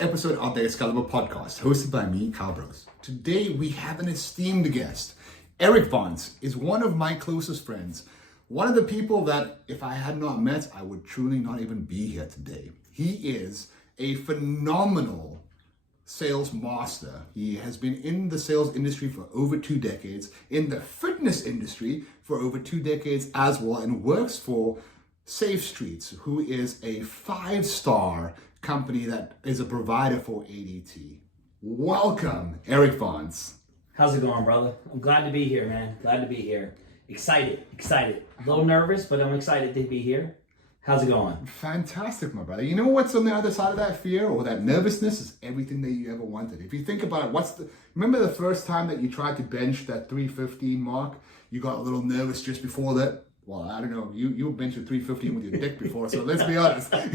episode of the Excalibur podcast, hosted by me, Kyle Bros. Today, we have an esteemed guest. Eric Vance is one of my closest friends. One of the people that, if I had not met, I would truly not even be here today. He is a phenomenal sales master. He has been in the sales industry for over 2 decades, in the fitness industry for over 2 decades as well, and works for Safe Streets, who is a 5-star company that is a provider for ADT. Welcome, Eric Vance. How's it going, brother? I'm glad to be here, man. Glad to be here. Excited. A little nervous, but I'm excited to be here. How's it going? Fantastic, my brother. You know what's on the other side of that fear or that nervousness is everything that you ever wanted. If you think about it, remember the first time that you tried to bench that 315 mark? You got a little nervous just before that? Well, I don't know. You benched a 315 with your dick before, so let's be honest. I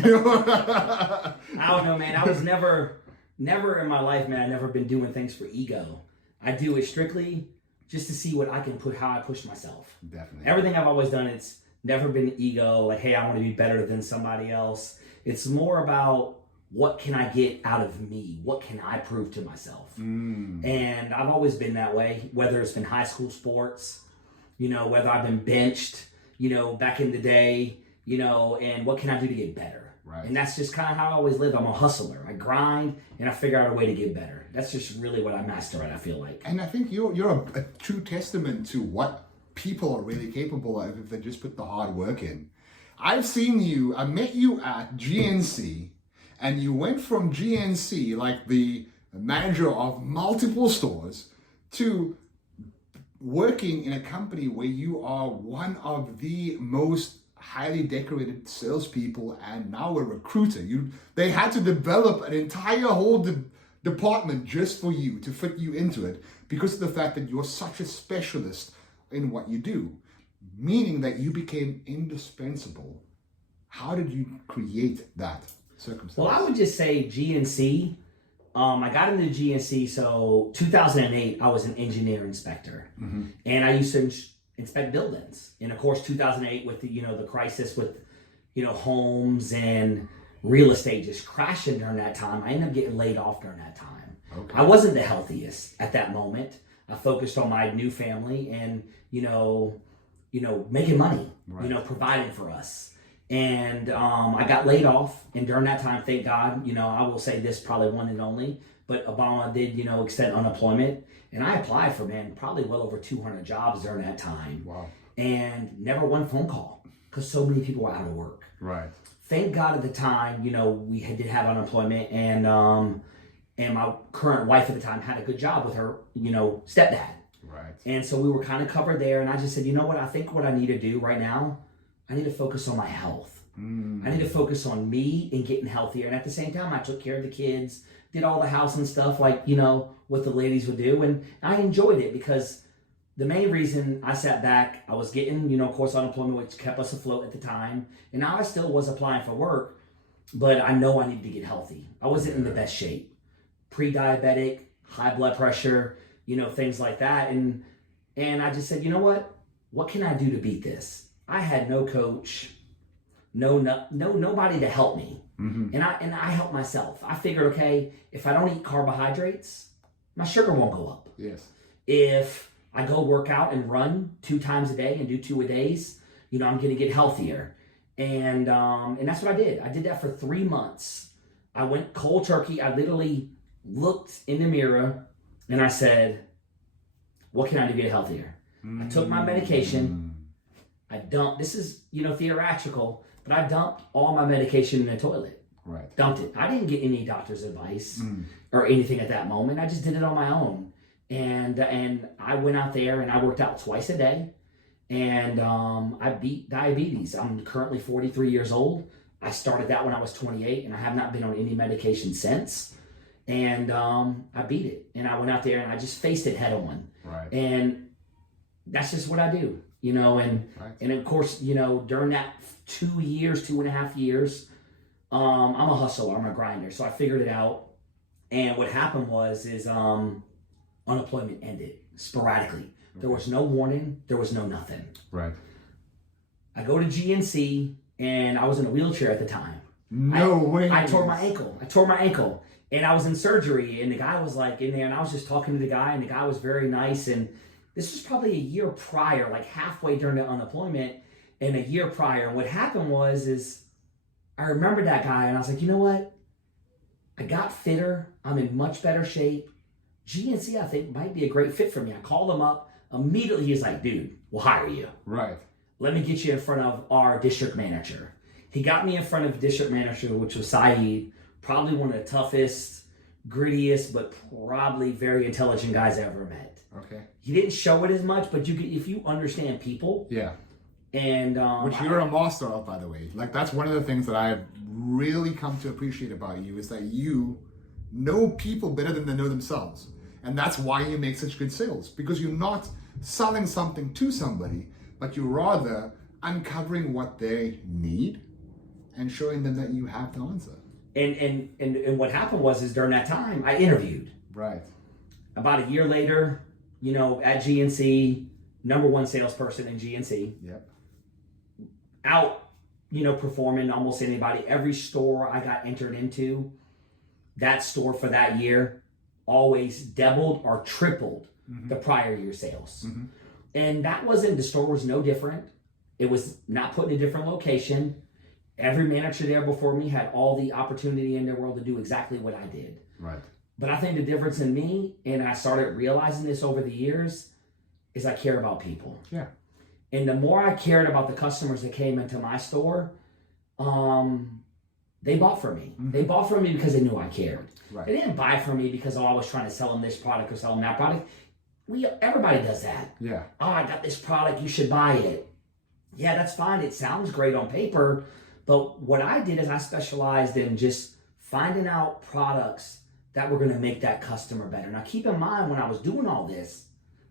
don't know, man. I was never in my life, man. I've never been doing things for ego. I do it strictly just to see what I can how I push myself. Definitely. Everything I've always done, it's never been ego, like, hey, I want to be better than somebody else. It's more about what can I get out of me? What can I prove to myself? And I've always been that way, whether it's been high school sports, whether I've been benched, back in the day, and what can I do to get better? Right. And that's just kind of how I always live. I'm a hustler. I grind and I figure out a way to get better. That's just really what I master at, I feel like. And I think you're a true testament to what people are really capable of if they just put the hard work in. I met you at GNC, and you went from GNC, like the manager of multiple stores, to working in a company where you are one of the most highly decorated salespeople and now a recruiter. They had to develop an entire whole department just for you, to fit you into it, because of the fact that you're such a specialist in what you do, meaning that you became indispensable. How did you create that circumstance? Well, I would just say GNC. I got into GNC, so 2008, I was an engineer inspector, and I used to inspect buildings. And of course, 2008 with the crisis with homes and real estate just crashing during that time, I ended up getting laid off during that time. Okay. I wasn't the healthiest at that moment. I focused on my new family and making money, right, providing for us. And I got laid off, and during that time, thank God, I will say this, probably one and only, but Obama did, extend unemployment, and I applied for, probably well over 200 jobs during that time. Wow. And never one phone call, because so many people were out of work. Right. Thank God at the time, we did have unemployment, and my current wife at the time had a good job with her, stepdad. Right. And so we were kind of covered there, and I just said, what I think what I need to do right now, I need to focus on my health. I need to focus on me and getting healthier. And at the same time, I took care of the kids, did all the house and stuff like, what the ladies would do. And I enjoyed it because the main reason I sat back, I was getting, of course, unemployment, which kept us afloat at the time. And now I still was applying for work, but I know I needed to get healthy. I wasn't in the best shape. Pre-diabetic, high blood pressure, things like that. And I just said, what can I do to beat this? I had no coach, nobody to help me. And I helped myself. I figured, okay, if I don't eat carbohydrates, my sugar won't go up. Yes. If I go work out and run 2 times a day and do 2 a days, I'm going to get healthier. And that's what I did. I did that for 3 months. I went cold turkey. I literally looked in the mirror and I said, what can I do to get healthier? I took my medication. I dumped, this is, theatrical, but I dumped all my medication in the toilet. Right. Dumped it. I didn't get any doctor's advice or anything at that moment. I just did it on my own. And I went out there and I worked out twice a day. And I beat diabetes. I'm currently 43 years old. I started that when I was 28, and I have not been on any medication since. And I beat it. And I went out there and I just faced it head on. Right. And that's just what I do. And of course, during that 2.5 years, I'm a hustler, I'm a grinder. So I figured it out. And what happened is unemployment ended sporadically. There was no warning. There was no nothing. Right. I go to GNC, and I was in a wheelchair at the time. No way. I tore my ankle. And I was in surgery, and the guy was like in there, and I was just talking to the guy, and the guy was very nice. And this was probably a year prior, like halfway during the unemployment, and a year prior. And what happened is I remember that guy, and I was like, you know what? I got fitter. I'm in much better shape. GNC, I think, might be a great fit for me. I called him up. Immediately, he's like, dude, we'll hire you. Right. Let me get you in front of our district manager. He got me in front of district manager, which was Saeed, probably one of the toughest, grittiest, but probably very intelligent guys I ever met. Okay. He didn't show it as much, but if you understand people. Yeah. And which you're a master of, by the way. Like, that's one of the things that I've really come to appreciate about you, is that you know people better than they know themselves. And that's why you make such good sales, because you're not selling something to somebody, but you're rather uncovering what they need and showing them that you have the answer. And what happened was during that time, I interviewed. Right. About a year later, at GNC, number one salesperson in GNC. Yep. Out, performing almost anybody. Every store I got entered into, that store for that year always doubled or tripled the prior year sales. Mm-hmm. And the store was no different. It was not put in a different location. Every manager there before me had all the opportunity in their world to do exactly what I did. Right. But I think the difference in me, and I started realizing this over the years, is I care about people. Yeah. And the more I cared about the customers that came into my store, they bought from me. Mm-hmm. They bought from me because they knew I cared. Right. They didn't buy from me because I was trying to sell them this product or sell them that product. Everybody does that. Yeah. Oh, I got this product, you should buy it. Yeah, that's fine. It sounds great on paper. But what I did is I specialized in just finding out products that were going to make that customer better. Now, keep in mind, when I was doing all this,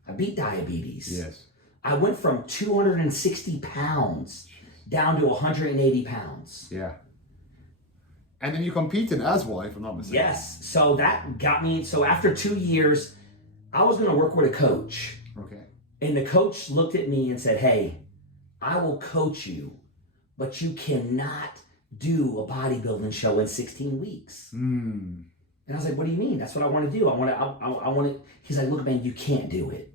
I beat diabetes. Yes. I went from 260 pounds down to 180 pounds. Yeah. And then you competed as well, if I'm not mistaken. Yes. So that got me. So after 2 years, I was going to work with a coach. Okay. And the coach looked at me and said, hey, I will coach you, but you cannot do a bodybuilding show in 16 weeks. Mm. And I was like, what do you mean? That's what I want to do. I want to. He's like, look, man, you can't do it.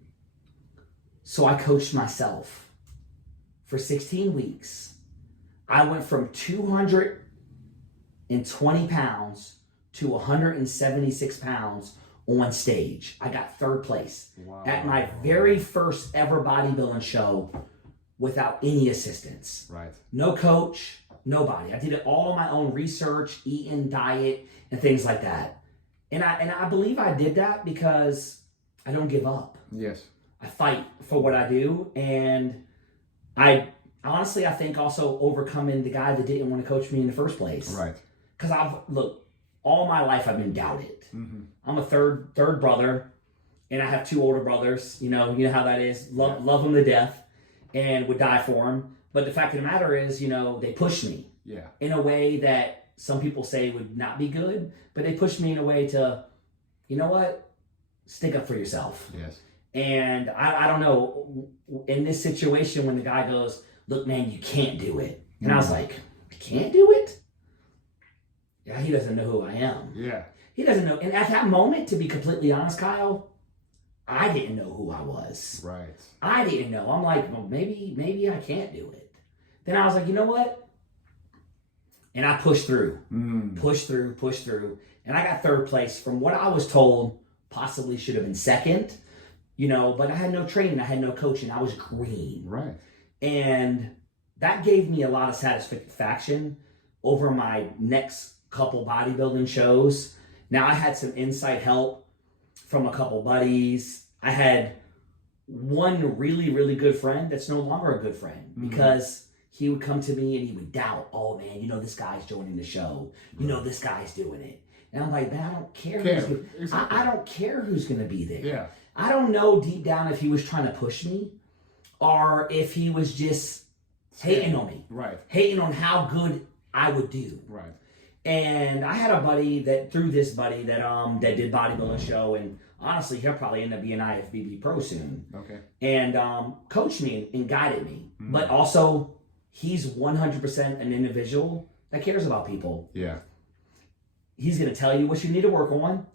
So I coached myself for 16 weeks. I went from 220 pounds to 176 pounds on stage. I got third place at my very first ever bodybuilding show without any assistance. Right. No coach, nobody. I did it all on my own research, eating, diet, and things like that. And I believe I did that because I don't give up. Yes. I fight for what I do. And I think also overcoming the guy that didn't want to coach me in the first place. Right. Because all my life I've been doubted. Mm-hmm. I'm a third brother, and I have two older brothers. You know how that is. Love them to death and would die for them. But the fact of the matter is, they pushed me in a way that some people say would not be good, but they pushed me in a way to, stick up for yourself. Yes. And I don't know, in this situation when the guy goes, look, man, you can't do it. And I was like, I can't do it? Yeah, he doesn't know who I am. Yeah. He doesn't know. And at that moment, to be completely honest, Kyle, I didn't know who I was. Right. I didn't know. I'm like, well, maybe I can't do it. Then I was like, you know what? And I pushed through, pushed through. And I got third place from what I was told possibly should have been second, but I had no training. I had no coaching. I was green. Right. And that gave me a lot of satisfaction over my next couple bodybuilding shows. Now I had some inside help from a couple buddies. I had one really, really good friend that's no longer a good friend because he would come to me and he would doubt, oh man, this guy's joining the show. This guy's doing it. And I'm like, man, I don't care. I don't care who's going to be there. Yeah. I don't know deep down if he was trying to push me or if he was just hating on me. Right. Hating on how good I would do. Right. And I had a buddy that did bodybuilding show, and honestly, he'll probably end up being IFBB pro soon. Okay. And coached me and guided me. Mm-hmm. But also, he's 100% an individual that cares about people. Yeah. he's going to tell you what you need to work on,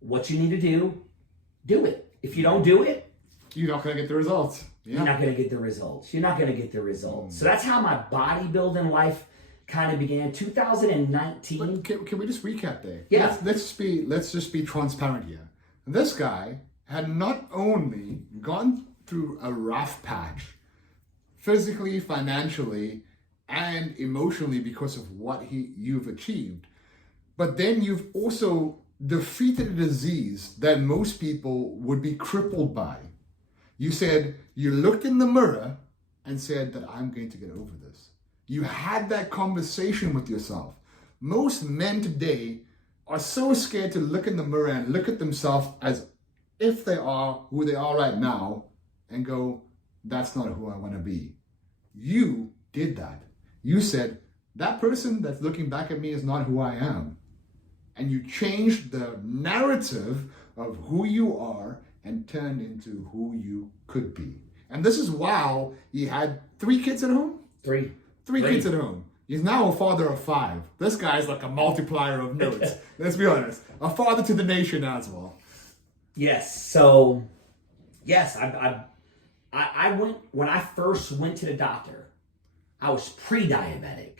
what you need to do it. If you don't do it, you're not going to get the results. Yeah. You're not going to get the results. You're not going to get the results. So that's how my bodybuilding life kind of began. 2019. Can we just recap there? Yeah. Let's just be transparent here. This guy had not only gone through a rough patch, physically, financially, and emotionally because of what you've achieved, but then you've also defeated a disease that most people would be crippled by. You said, you looked in the mirror and said that I'm going to get over this. You had that conversation with yourself. Most men today are so scared to look in the mirror and look at themselves as if they are who they are right now and go, that's not who I want to be. You did that. You said, that person that's looking back at me is not who I am. And you changed the narrative of who you are and turned into who you could be. And this is while he had 3 kids at home? Three kids at home. He's now a father of 5. This guy's like a multiplier of notes. Let's be honest. A father to the nation as well. Yes. So, yes, I went, when I first went to the doctor, I was pre-diabetic.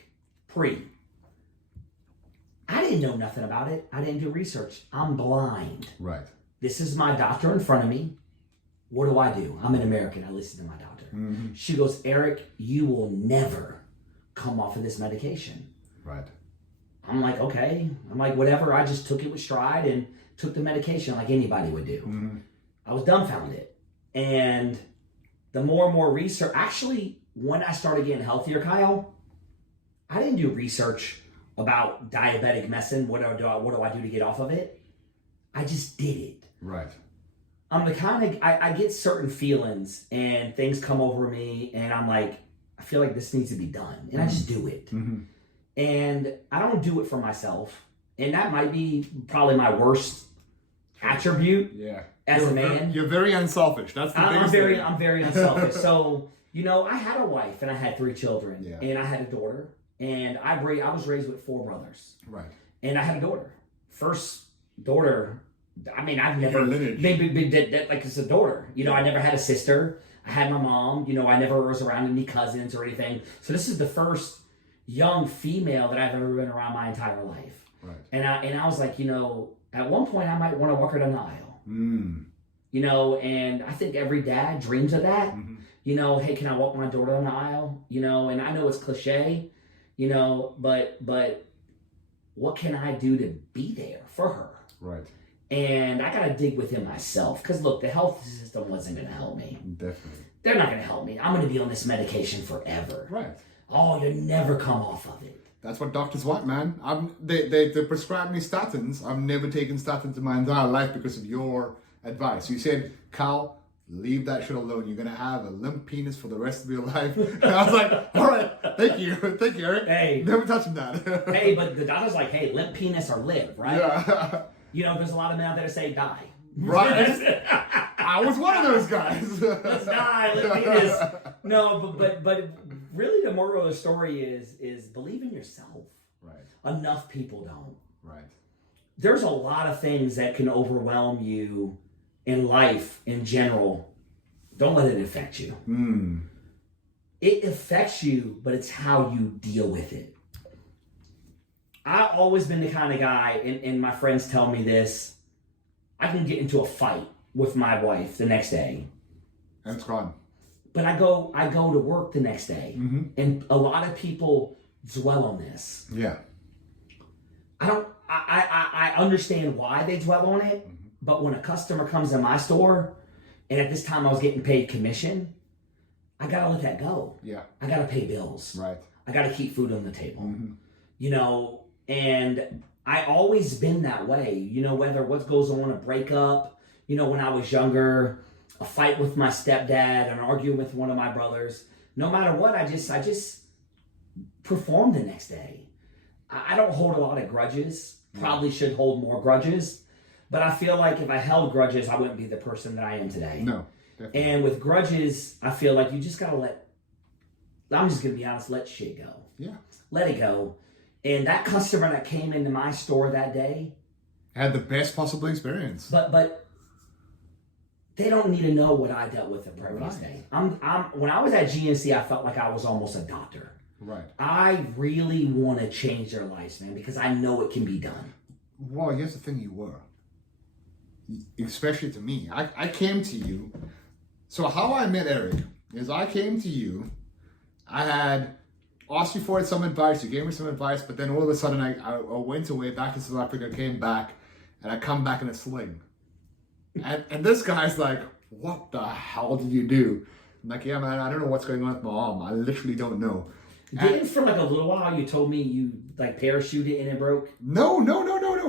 I didn't know nothing about it. I didn't do research. I'm blind. Right. This is my doctor in front of me. What do? I'm an American. I listen to my doctor. Mm-hmm. She goes, Eric, you will never come off of this medication. Right. I'm like, okay. I'm like, whatever. I just took it with stride and took the medication like anybody would do. Mm-hmm. I was dumbfounded. And the more and more research, actually, when I started getting healthier, Kyle, I didn't do research about diabetic medicine. What do I do to get off of it? I just did it. Right. I'm the kind of, I get certain feelings and things come over me and I'm like, I feel like this needs to be done. And I just do it. Mm-hmm. And I don't do it for myself. And that might be probably my worst attribute as a man. You're very unselfish. That's the biggest thing. I'm very unselfish. So, I had a wife and I had 3 children. Yeah. And I had a daughter. And I was raised with 4 brothers. Right. And I had a daughter. First daughter, I've never lineage. Like it's a daughter. I never had a sister. I had my mom. I never was around any cousins or anything. So this is the first young female that I've ever been around my entire life. Right. And I was like, at one point I might want to walk her down the aisle. And I think every dad dreams of that. Mm-hmm. Hey, can I walk my daughter down the aisle? And I know it's cliche, but what can I do to be there for her? Right. And I got to dig within myself. Because, look, the health system wasn't going to help me. Definitely. They're not going to help me. I'm going to be on this medication forever. Right. Oh, you'll never come off of it. That's what doctors want, man. They prescribe me statins. I've never taken statins in my entire life because of your advice. You said, Cal, leave that shit alone. You're going to have a limp penis for the rest of your life. And I was like, all right, thank you, Eric. Hey. Never touching that. Hey, but the doctor's like, hey, limp penis or live, right? Yeah. There's a lot of men out there that say die. Right. I was one of those guys. Let's die, limp penis. No, but really the moral of the story is believe in yourself. Right. Enough people don't. Right. There's a lot of things that can overwhelm you in life in general. Don't let it affect you. It affects you, but it's how you deal with it. I've always been the kind of guy, and my friends tell me this, I can get into a fight with my wife the next day. And it's gone. But I go to work the next day. Mm-hmm. And a lot of people dwell on this. Yeah. I understand why they dwell on it, mm-hmm. But when a customer comes in my store, and at this time I was getting paid commission, I gotta let that go. Yeah. I gotta pay bills. Right. I gotta keep food on the table. Mm-hmm. And I always been that way, whether what goes on, a breakup, when I was younger, a fight with my stepdad, an argument with one of my brothers, no matter what, I just perform the next day. I don't hold a lot of grudges, probably should hold more grudges, but I feel like if I held grudges, I wouldn't be the person that I am today. No, definitely. And with grudges, I feel like you just gotta I'm just gonna be honest, let shit go. Yeah. Let it go. And that customer that came into my store that day had the best possible experience. But they don't need to know what I dealt with the previous day. When I was at GNC, I felt like I was almost a doctor. Right. I really want to change their lives, man, because I know it can be done. Well, here's the thing, you were. Especially to me. I came to you. So how I met Eric is I came to you. I had asked you for some advice. You gave me some advice, but then all of a sudden I went away back to South Africa, came back, and I come back in a sling. And this guy's like, what the hell did you do? I'm like, yeah, man, I don't know what's going on with my arm. I literally don't know. Didn't for like a little while you told me you like parachuted and it broke? No.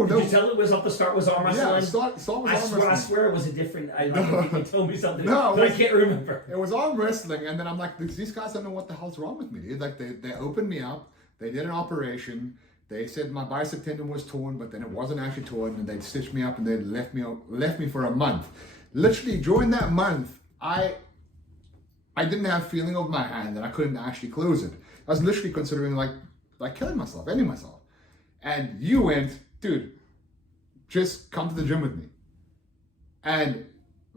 Did you tell it was off the start was arm wrestling? Yeah, start was arm wrestling. I swear it was a different. I think you told me something, no, but I can't remember. It was arm wrestling, and then I'm like, these guys don't know what the hell's wrong with me, dude. Like they opened me up, they did an operation. They said my bicep tendon was torn, but then it wasn't actually torn, and they stitched me up and they left me for a month. Literally during that month, I didn't have feeling of my hand, and I couldn't actually close it. I was literally considering like killing myself, ending myself. And you went, dude, just come to the gym with me. And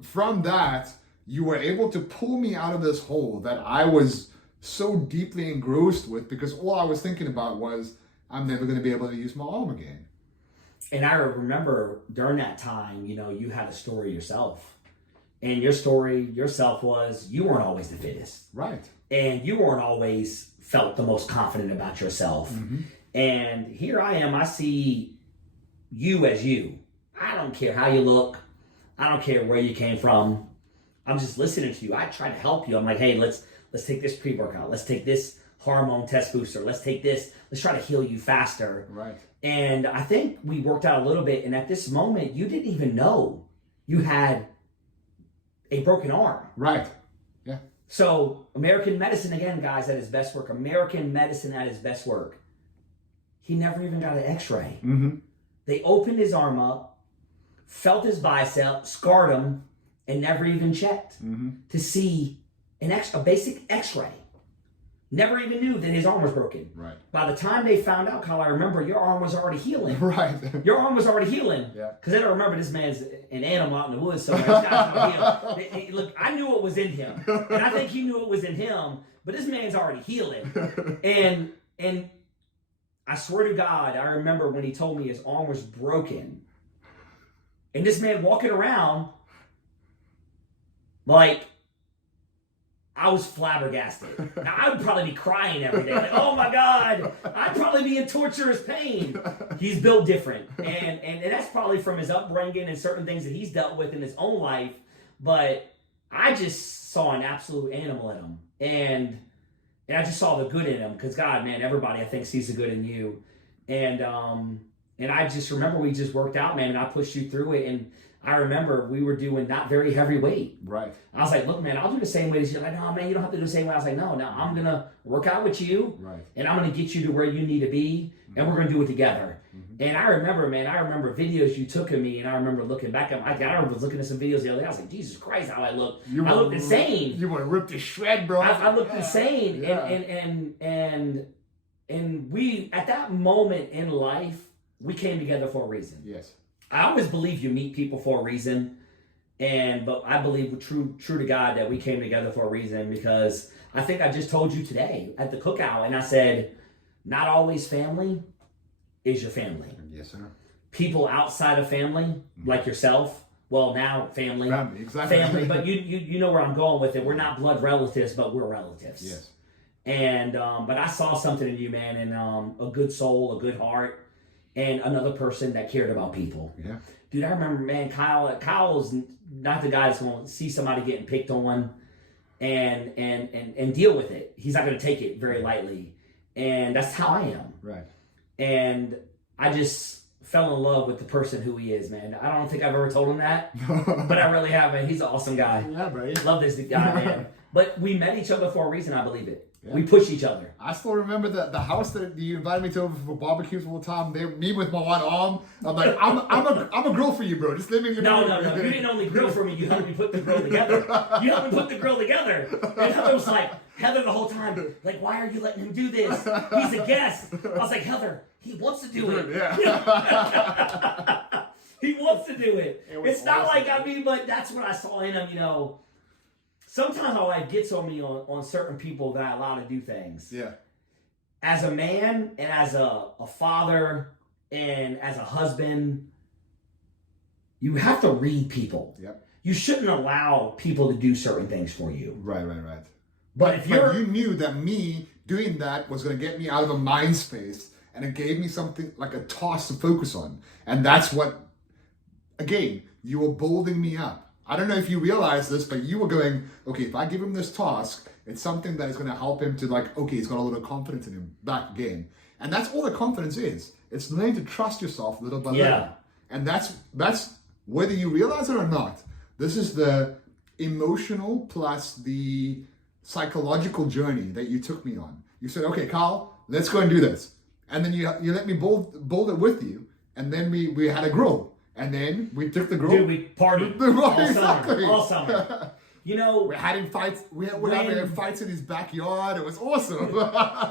from that, you were able to pull me out of this hole that I was so deeply engrossed with, because all I was thinking about was, I'm never going to be able to use my arm again. And I remember during that time, you had a story yourself. And your story yourself was you weren't always the fittest. Right. And you weren't always felt the most confident about yourself. Mm-hmm. And here I am, I see you as you. I don't care how you look. I don't care where you came from. I'm just listening to you. I try to help you. I'm like, hey, let's take this pre-workout. Let's take this hormone test booster. Let's take this. Let's try to heal you faster. Right. And I think we worked out a little bit. And at this moment, you didn't even know you had a broken arm. Right. Yeah. So American medicine, again, guys, at its best work. American medicine at its best work. He never even got an x-ray. Mm-hmm. They opened his arm up, felt his bicep, scarred him, and never even checked to see a basic x-ray. Never even knew that his arm was broken. Right. By the time they found out, Kyle, I remember your arm was already healing. Right. Your arm was already healing. Yeah. Because I don't remember this man's an animal out in the woods somewhere. He's not healing. Look, I knew it was in him. And I think he knew it was in him. But this man's already healing. And I swear to God, I remember when he told me his arm was broken. And this man walking around like I was flabbergasted. Now, I would probably be crying every day. Like, oh my God, I'd probably be in torturous pain. He's built different. And that's probably from his upbringing and certain things that he's dealt with in his own life. But I just saw an absolute animal in him. And I just saw the good in him. Because God, man, everybody I think sees the good in you. And I just remember we just worked out, man, and I pushed you through it. And I remember we were doing not very heavy weight. Right. I was like, look, man, I'll do the same weight as you. Like, no, man, you don't have to do the same way. I was like, no, I'm going to work out with you. Right. And I'm going to get you to where you need to be. And we're going to do it together. Mm-hmm. And I remember, man, videos you took of me. And I remember looking back at I was looking at some videos the other day. I was like, Jesus Christ, how I look. I looked insane. You were ripped to shred, bro. I looked insane. Yeah. And we, at that moment in life, we came together for a reason. Yes. I always believe you meet people for a reason, but I believe true to God that we came together for a reason, because I think I just told you today at the cookout, and I said, not always family is your family. Yes, sir. People outside of family, like yourself, well, now family, exactly. family, but you know where I'm going with it. We're not blood relatives, but we're relatives. Yes. And but I saw something in you, man, and a good soul, a good heart. And another person that cared about people. Yeah. Dude, I remember, man, Kyle's not the guy that's going to see somebody getting picked on and deal with it. He's not going to take it very lightly. And that's how I am. Right. And I just fell in love with the person who he is, man. I don't think I've ever told him that, but I really have, man. He's an awesome guy. Yeah, bro. Love this guy, man. But we met each other for a reason, I believe it. Yeah. We push each other. I still remember the house that you invited me to over for barbecues all the time. Me with my one arm. I'm like, I'm a grill for you, bro. Just let me. No. You didn't only grill for me. You helped me put the grill together. You helped me put the grill together. And I was like, Heather the whole time, like, why are you letting him do this? He's a guest. I was like, Heather, he wants to do it. Yeah. He wants to do it. It's not awesome. like, but that's what I saw in him, Sometimes my life gets on me on certain people that I allow to do things. Yeah. As a man and as a father and as a husband, you have to read people. Yep. You shouldn't allow people to do certain things for you. Right. But you knew that me doing that was going to get me out of a mind space, and it gave me something like a task to focus on. And that's what, again, you were building me up. I don't know if you realize this, but you were going, okay, if I give him this task, it's something that is going to help him to okay, he's got a little confidence in him back again. And that's all the confidence is. It's learning to trust yourself little by little. And that's whether you realize it or not. This is the emotional plus the psychological journey that you took me on. You said, okay, Carl, let's go and do this. And then you let me build it with you. And then we had a grill. And then we took the grill. Dude, we partied all summer. We're having fights. We're having fights in his backyard. It was awesome.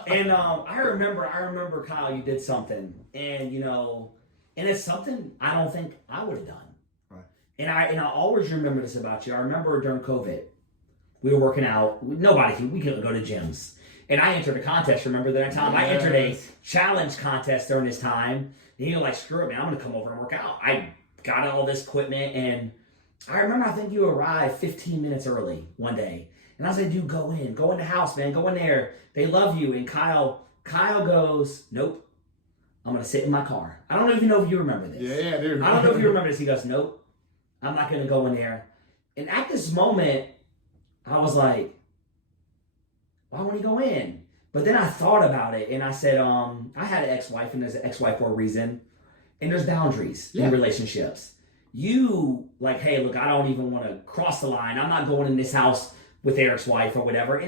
And I remember, Kyle, you did something. And, and it's something I don't think I would have done. And I always remember this about you. I remember during COVID, we were working out. We couldn't go to gyms. And I entered a contest, remember that time? I entered a challenge contest during this time. And you're like, screw it, man, I'm going to come over and work out. I got all this equipment. And I remember, I think you arrived 15 minutes early one day. And I was like, dude, go in the house, man. Go in there. They love you. And Kyle goes, nope, I'm going to sit in my car. I don't even know if you remember this. Yeah, dude. I don't know if you remember this. He goes, nope. I'm not going to go in there. And at this moment, I was like, why won't he go in? But then I thought about it, and I said, I had an ex-wife, and there's an ex-wife for a reason. And there's boundaries in relationships. You, like, hey, look, I don't even want to cross the line. I'm not going in this house with Eric's wife or whatever.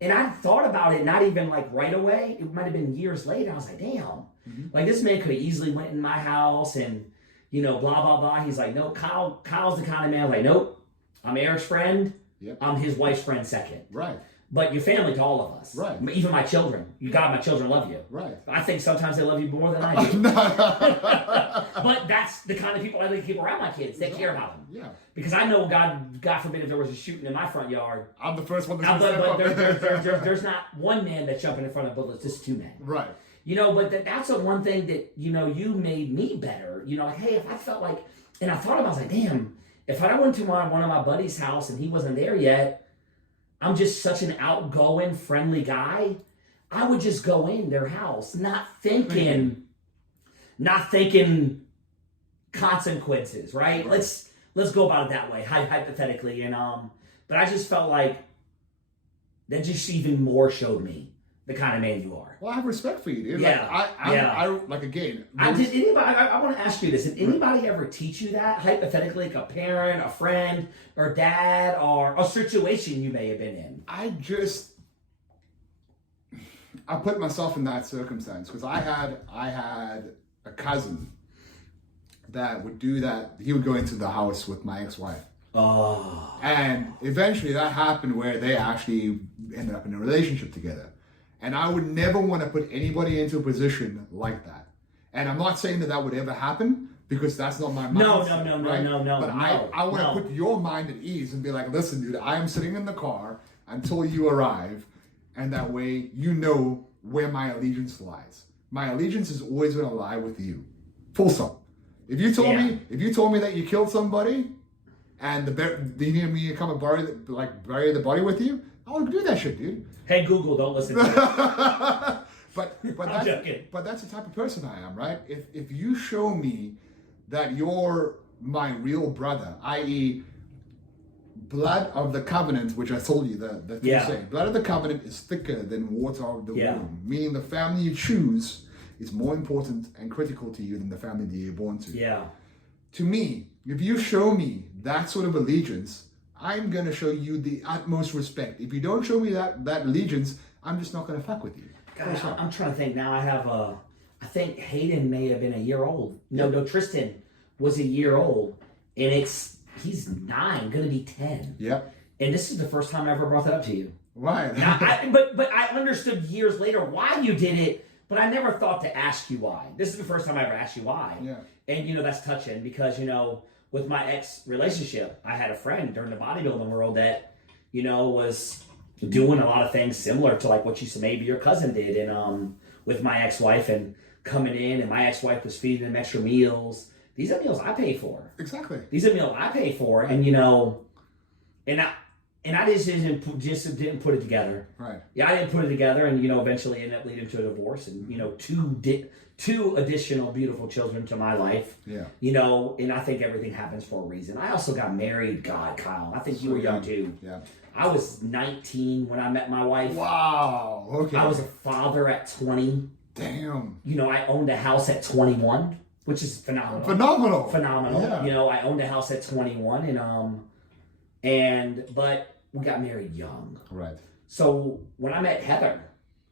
And I thought about it, not even like right away. It might have been years later. I was like, damn. Like, this man could have easily went in my house and, blah, blah, blah. He's like, no, Kyle's the kind of man. I'm like, nope, I'm Eric's friend. Yep. I'm his wife's friend second. Right. But you're family to all of us. Right. Even my children. My children love you. Right. I think sometimes they love you more than I do. But that's the kind of people I like to keep around my kids. They care about them. Yeah. Because I know, God forbid, if there was a shooting in my front yard. I'm the first one but there's not one man that's jumping in front of bullets. Just two men. Right. But that's the one thing that, you made me better. Like, hey, if I felt like, and I thought about it, I was like, damn, if I went to one of my buddy's house and he wasn't there yet, I'm just such an outgoing, friendly guy. I would just go in their house, not thinking consequences, right? Let's go about it that way, hypothetically. And but I just felt like that just even more showed me the kind of man you are. Well, I have respect for you, dude. Yeah. I like, again. I want to ask you this. Did anybody ever teach you that, hypothetically, like a parent, a friend, or dad, or a situation you may have been in? I put myself in that circumstance because I had a cousin that would do that. He would go into the house with my ex-wife. Oh. And eventually that happened where they actually ended up in a relationship together. And I would never want to put anybody into a position like that. And I'm not saying that would ever happen because that's not my mind. No. But I want to put your mind at ease and be like, listen, dude, I am sitting in the car until you arrive. And that way you know where my allegiance lies. My allegiance is always going to lie with you. Full stop. If you told me that you killed somebody and you needed me to come and bury the body with you, I would do that shit, dude. Hey, Google, don't listen to it. but that's the type of person I am, right? If you show me that you're my real brother, i.e., blood of the covenant, which I told you the thing saying, blood of the covenant is thicker than water of the womb, meaning the family you choose is more important and critical to you than the family that you're born to. Yeah. To me, if you show me that sort of allegiance, I'm going to show you the utmost respect. If you don't show me that allegiance, I'm just not going to fuck with you. God, I'm trying to think now. I think Hayden may have been a year old. No, Tristan was a year old. And he's 9, going to be 10. Yep. And this is the first time I ever brought that up to you. Right. But I understood years later why you did it, but I never thought to ask you why. This is the first time I ever asked you why. Yeah. And, that's touching because, with my ex relationship, I had a friend during the bodybuilding world that, was doing a lot of things similar to like what you said, maybe your cousin did. And with my ex-wife and coming in, and my ex-wife was feeding them extra meals. These are meals I pay for. Exactly. These are meals I pay for. And, and I just didn't put it together. Right. Yeah, I didn't put it together, and eventually ended up leading to a divorce, and two additional beautiful children to my life. Yeah. And I think everything happens for a reason. I also got married. God, Kyle, I think you were young too. Yeah. I was 19 when I met my wife. Wow. Okay. I was a father at 20. Damn. I owned a house at 21, which is phenomenal. Phenomenal. Yeah. I owned a house at 21, but we got married young. Right. So when I met Heather,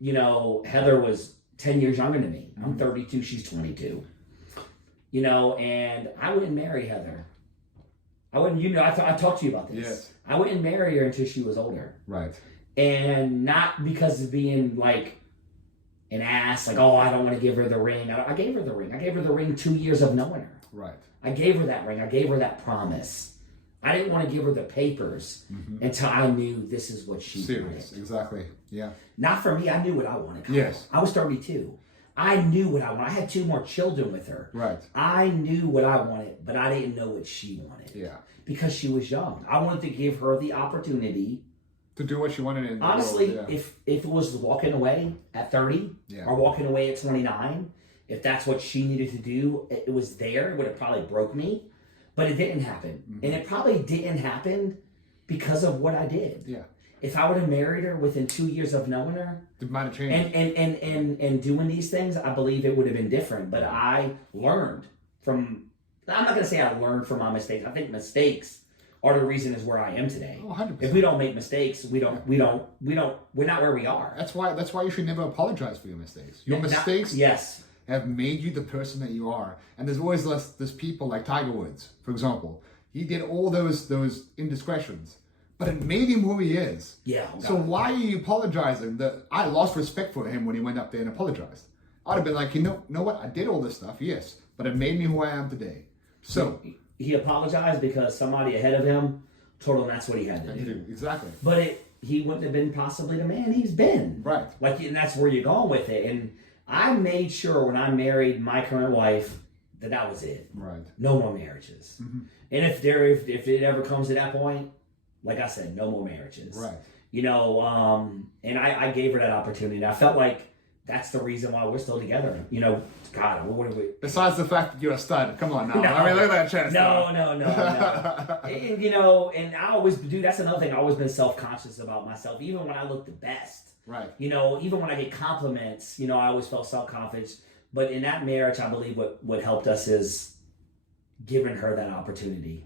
Heather was 10 years younger than me. I'm 32, she's 22. And I wouldn't marry Heather. I wouldn't, I talked to you about this. Yes. I wouldn't marry her until she was older. Right. And not because of being like an ass, like, oh, I don't want to give her the ring. I gave her the ring. I gave her the ring 2 years of knowing her. Right. I gave her that ring. I gave her that promise. I didn't want to give her the papers until I knew this is what she wanted. Exactly. Yeah. Not for me. I knew what I wanted. Yes. I was 32. I knew what I wanted. I had 2 more children with her. Right. I knew what I wanted, but I didn't know what she wanted. Yeah. Because she was young. I wanted to give her the opportunity to do what she wanted in the honestly, world, yeah. if it was walking away at 30 or walking away at 29, if that's what she needed to do, it was there. It would have probably broke me. But it didn't happen. And it probably didn't happen because of what I did. Yeah. If I would have married her within 2 years of knowing her it might have changed. And doing these things, I believe it would have been different. But I learned I'm not going to say I learned from my mistakes. I think mistakes are the reason is where I am today. Oh, 100%. If we don't make mistakes, we're not where we are. That's why you should never apologize for your mistakes. Your mistakes have made you the person that you are. And there's always this people like Tiger Woods, for example. He did all those indiscretions, but it made him who he is. Yeah. So why are you apologizing? I lost respect for him when he went up there and apologized. I'd have been like, you know what? I did all this stuff, yes, but it made me who I am today. So he apologized because somebody ahead of him told him that's what he had to do. Exactly. But he wouldn't have been possibly the man he's been. Right. And that's where you're going with it. And I made sure when I married my current wife that was it. Right. No more marriages. And if it ever comes to that point, like I said, no more marriages. Right. And I gave her that opportunity. I felt like that's the reason why we're still together. God, what are we? Besides the fact that you're a stud, come on now. No, I mean, look at that chest. No. And I always do. That's another thing. I've always been self-conscious about myself, even when I look the best. Right. Even when I get compliments, I always felt self-confidence. But in that marriage, I believe what helped us is giving her that opportunity,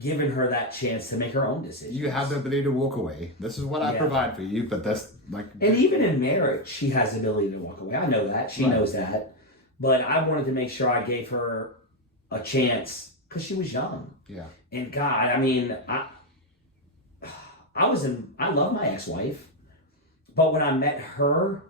giving her that chance to make her own decisions. You have the ability to walk away. This is what I provide for you, but that's like... And even in marriage, she has the ability to walk away. I know that. She knows that. But I wanted to make sure I gave her a chance because she was young. Yeah. And God, I mean, I love my ex-wife, but when I met her,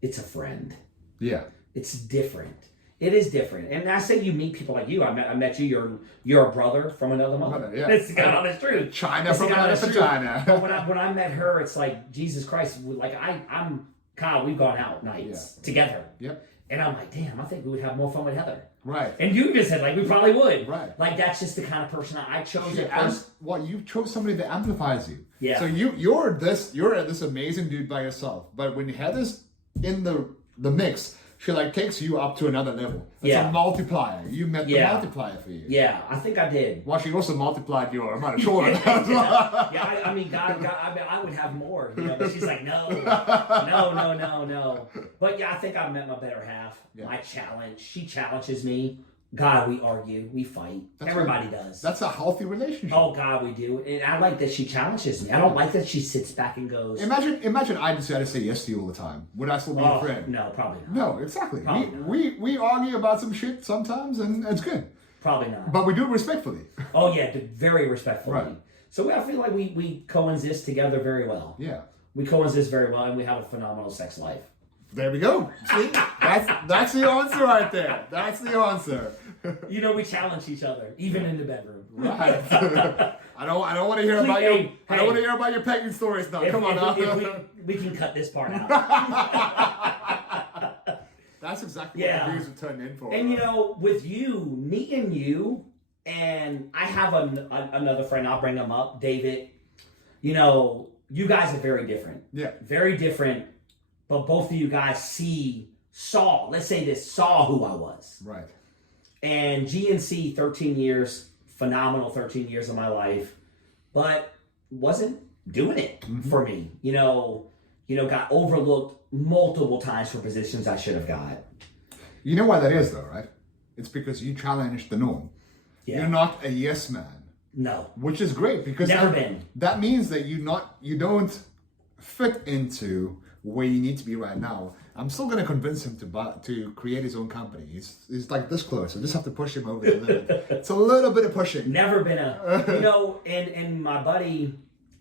it's a friend. Yeah. It's different. It is different. And I say you meet people like you. I met you. You're a brother from another mother. Yeah. It's the honest truth. China from another vagina. But when I met her, it's like, Jesus Christ. Like I'm Kyle, we've gone out nights together. Yep. And I'm like, damn, I think we would have more fun with Heather. Right. And you just said, like, we probably would. Right. Like, that's just the kind of person I chose. You chose somebody that amplifies you. Yeah. So you're this amazing dude by yourself. But when Heather's in the mix, she like takes you up to another level. It's a multiplier. You met the multiplier for you. Yeah, I think I did. Well, she also multiplied your amount of children. I mean, God, I would have more. But she's like, no. But yeah, I think I met my better half. Yeah. My challenge. She challenges me. God, we argue, we fight. Everybody does. That's a healthy relationship. Oh God, we do. And I like that she challenges me. I don't like that she sits back and goes. Imagine I decided to say yes to you all the time. Would I still be your friend? No, probably not. No, exactly. We argue about some shit sometimes, and it's good. Probably not. But we do it respectfully. Oh yeah, very respectfully. Right. So I feel like we coexist together very well. Yeah. We coexist very well, and we have a phenomenal sex life. There we go. See, that's the answer right there. That's the answer. You know, we challenge each other, even in the bedroom. Right. I don't want to hear about your I don't want to hear about your pegging stories now. Come on now. We can cut this part out. That's exactly what the views were turned in for. And you know, with you, meeting you, and I have another friend. I'll bring him up, David. You know, you guys are very different. Yeah. Very different. But both of you guys saw who I was. Right. And GNC, 13 years, phenomenal 13 years of my life, but wasn't doing it for me. You know, got overlooked multiple times for positions I should have got. You know why that is though, right? It's because you challenged the norm. Yeah. You're not a yes man. No. Which is great because that means that you don't fit into where you need to be right now. I'm still going to convince him to create his own company. He's like this close. I just have to push him over the limit. It's a little bit of pushing. Never been and my buddy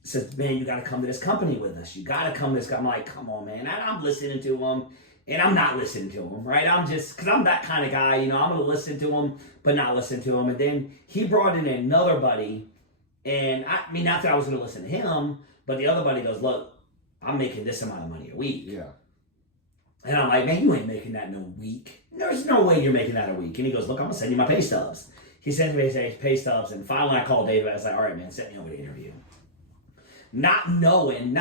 says, man, you got to come to this company with us. You got to come to this. I'm like, come on, man. I'm listening to him, and I'm not listening to him, right? I'm just, because I'm that kind of guy, I'm going to listen to him, but not listen to him. And then he brought in another buddy, and not that I was going to listen to him, but the other buddy goes, look, I'm making this amount of money a week. Yeah. And I'm like, man, you ain't making that in a week. There's no way you're making that a week. And he goes, look, I'm going to send you my pay stubs. He sends me his pay stubs. And finally I called David. I was like, all right, man, send me over to interview. Not knowing.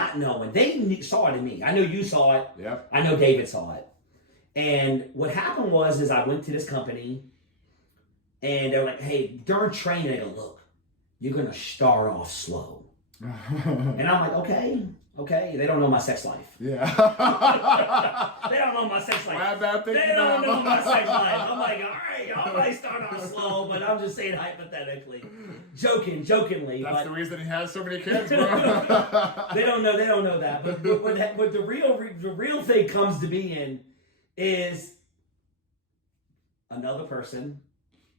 They saw it in me. I know you saw it. Yeah. I know David saw it. And what happened was I went to this company, and they're like, hey, during training, they go, look, you're going to start off slow. And I'm like, okay. They don't know my sex life. Yeah. They don't know my sex life. They don't know my sex life. I'm like, all right, y'all might start off slow, but I'm just saying hypothetically. Jokingly. That's the reason he has so many kids, bro. They don't know that. But what the real thing comes to being is another person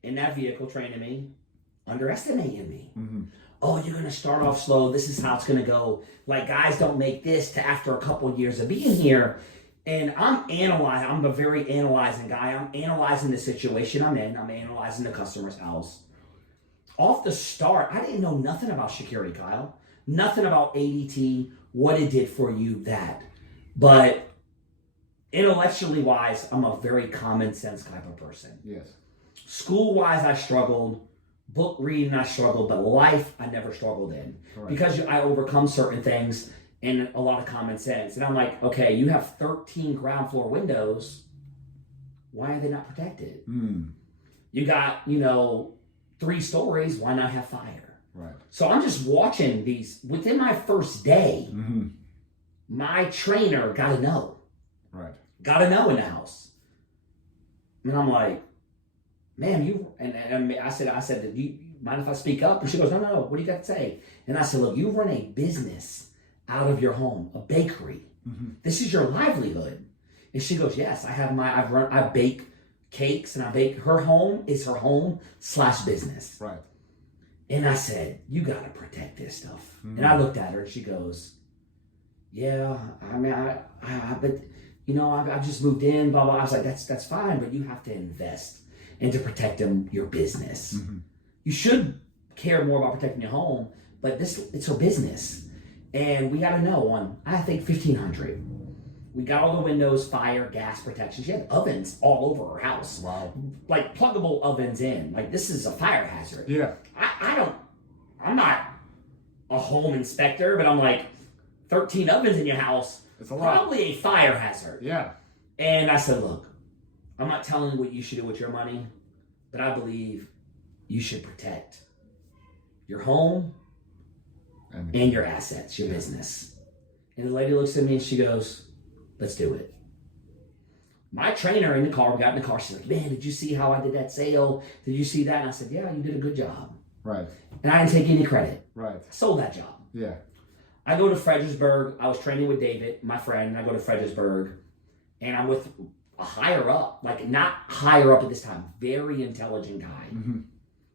in that vehicle training me, underestimating me. Mm-hmm. Oh, you're going to start off slow. This is how it's going to go. Like, guys don't make this to after a couple of years of being here. And I'm analyzing. I'm a very analyzing guy. I'm analyzing the situation I'm in. I'm analyzing the customer's house. Off the start, I didn't know nothing about security, Kyle. Nothing about ADT, what it did for you, that. But intellectually wise, I'm a very common sense type of person. Yes. School wise, I struggled. Book reading, I struggled, but life, I never struggled in. Right. Because I overcome certain things and a lot of common sense. And I'm like, okay, you have 13 ground floor windows. Why are they not protected? You got, 3 stories. Why not have fire? Right. So I'm just watching these. Within my first day, my trainer got to know. Right. Got to know in the house. And I'm like, man, I said, do you mind if I speak up? And she goes, no, what do you got to say? And I said, look, you run a business out of your home, a bakery. Mm-hmm. This is your livelihood. And she goes, yes, I bake cakes, and her home is her home / business. Right. And I said, you got to protect this stuff. Mm-hmm. And I looked at her, and she goes, yeah, I've just moved in, blah, blah. I was like, that's fine, but you have to invest and to protect your business. Mm-hmm. You should care more about protecting your home, but it's her business. And we got to know I think 1,500. We got all the windows, fire, gas protection. She had ovens all over her house. Wow. Like pluggable ovens in. Like, this is a fire hazard. Yeah. I'm not a home inspector, but I'm like, 13 ovens in your house. It's a lot. Probably a fire hazard. Yeah. And I said, look, I'm not telling you what you should do with your money, but I believe you should protect your home and your assets, your business. And the lady looks at me and she goes, let's do it. My trainer in the car, we got in the car, she's like, man, did you see how I did that sale? Did you see that? And I said, yeah, you did a good job. Right. And I didn't take any credit. Right. I sold that job. Yeah. I go to Fredericksburg. I was training with David, my friend, and I go to Fredericksburg, and I'm with a higher up, like not higher up at this time, very intelligent guy. Mm-hmm.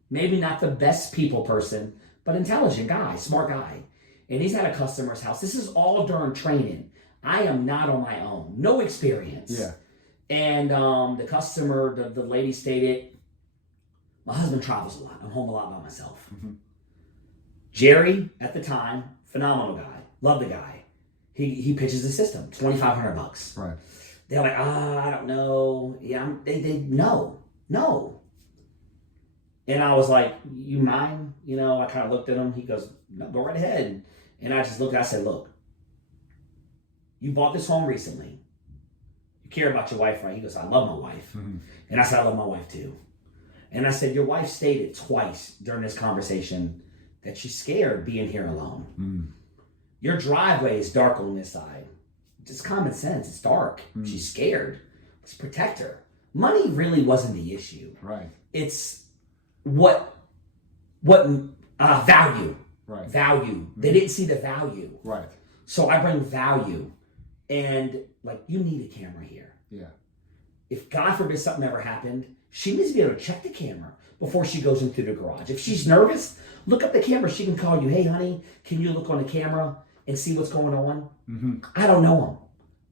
Maybe not the best people person, but intelligent guy, smart guy. And he's at a customer's house. This is all during training. I am not on my own. No experience. Yeah. And the customer, the lady stated, my husband travels a lot. I'm home a lot by myself. Mm-hmm. Jerry, at the time, phenomenal guy. Love the guy. He pitches the system, $2,500. Right. They're like, I don't know. Yeah, they no. And I was like, you mind? You know, I kind of looked at him. He goes, no, go right ahead. And I just looked, I said, look, you bought this home recently. You care about your wife, right? He goes, I love my wife. Mm-hmm. And I said, I love my wife too. And I said, your wife stated twice during this conversation that she's scared being here alone. Mm. Your driveway is dark on this side. Just common sense. It's dark. Mm. She's scared. Let's protect her. Money really wasn't the issue. Right. It's what value. Right. Value. Mm. They didn't see the value. Right. So I bring value. And like, you need a camera here. Yeah. If God forbid something ever happened, she needs to be able to check the camera before she goes into the garage. If she's nervous, look up the camera. She can call you, hey, honey, can you look on the camera and see what's going on? Mm-hmm. I don't know him,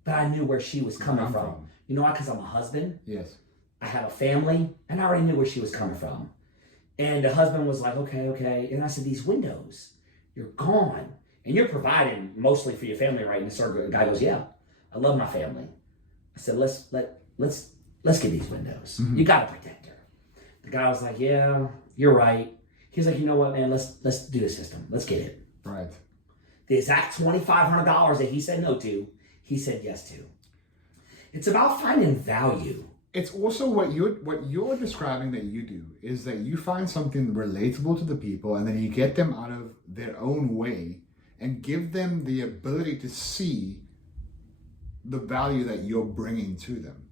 but I knew where she was coming from. You know why? Because I'm a husband. Yes. I have a family, and I already knew where she was coming from. And the husband was like, okay. And I said, these windows, you're gone. And you're providing mostly for your family, right? And the guy goes, yeah, I love my family. I said, let's get these windows. Mm-hmm. You got to protect her. The guy was like, yeah, you're right. He's like, you know what, man, let's do the system. Let's get it. Right. The exact $2,500 that he said no to, he said yes to. It's about finding value. It's also what you're describing that you do is that you find something relatable to the people and then you get them out of their own way and give them the ability to see the value that you're bringing to them.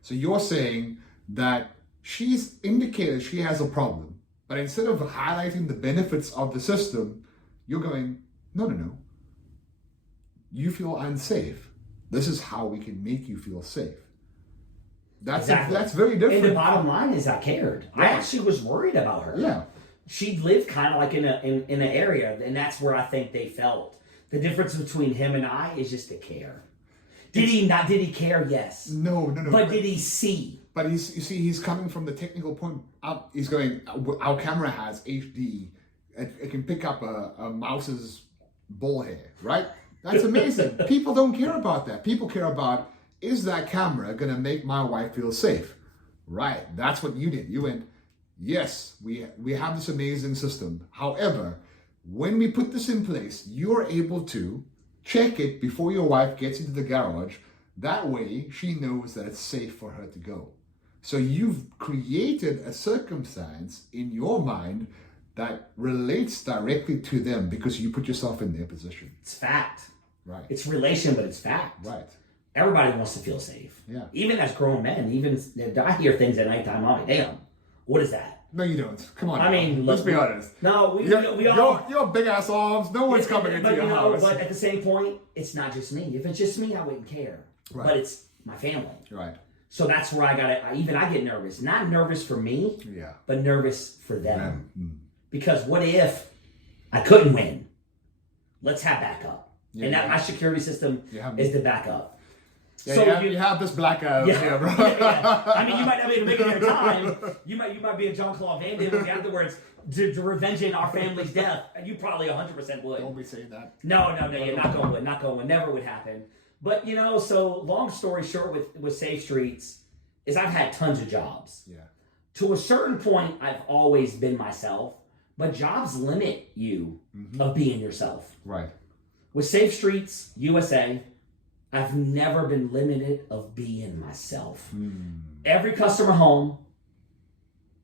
So you're saying that she's indicated she has a problem, but instead of highlighting the benefits of the system, you're going, no. You feel unsafe. This is how we can make you feel safe. That's very different. And the bottom line is I cared. Yeah. I actually was worried about her. Yeah. She lived kind of like in an area, and that's where I think they felt. The difference between him and I is just the care. Did he care? Yes. No. But did he see? But he's coming from the technical point up. He's going, our camera has HD. It can pick up a mouse's ball hair, right? That's amazing. People don't care about that. People care about, is that camera going to make my wife feel safe? Right. That's what you did. You went, yes, we have this amazing system. However, when we put this in place, you're able to check it before your wife gets into the garage. That way, she knows that it's safe for her to go. So you've created a circumstance in your mind that relates directly to them because you put yourself in their position. It's fact. Right. It's relation, but it's fact. Right. Everybody wants to feel safe. Yeah. Even as grown men, I hear things at nighttime. I'm like, damn, what is that? No, you don't. Come on. I mean, let's be honest. No, we all. You're big ass arms. No one's coming into your house. But at the same point, it's not just me. If it's just me, I wouldn't care. Right. But it's my family. Right. So that's where I get nervous. Not nervous for me, yeah, but nervous for them. Mm. Because what if I couldn't win? Let's have backup. Yeah, and that my security system is the backup. Yeah, so you have this blackout. Yeah, bro. yeah. I mean, you might not be able to make it every time. You might be a Jean-Claude Van Damme afterwards to revenging our family's death. And you probably 100% would. Don't be saying that. No, you're not going to. Never would happen. But, so long story short with Safe Streets is I've had tons of jobs. Yeah. To a certain point, I've always been myself. But jobs limit you of being yourself. Right. With Safe Streets USA, I've never been limited of being myself. Every customer home,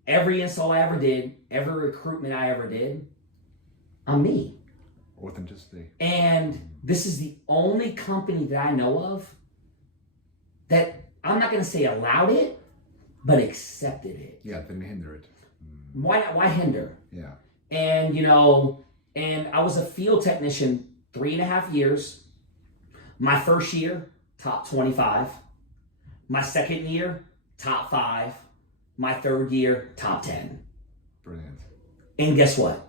every install I ever did, every recruitment I ever did, I'm me. Authenticity. And this is the only company that I know of that I'm not going to say allowed it, but accepted it. Yeah, didn't hinder it. Why not? Why hinder? Yeah. And, and I was a field technician 3.5 years. My first year, top 25. My second year, top 5. My third year, top 10. Brilliant. And guess what?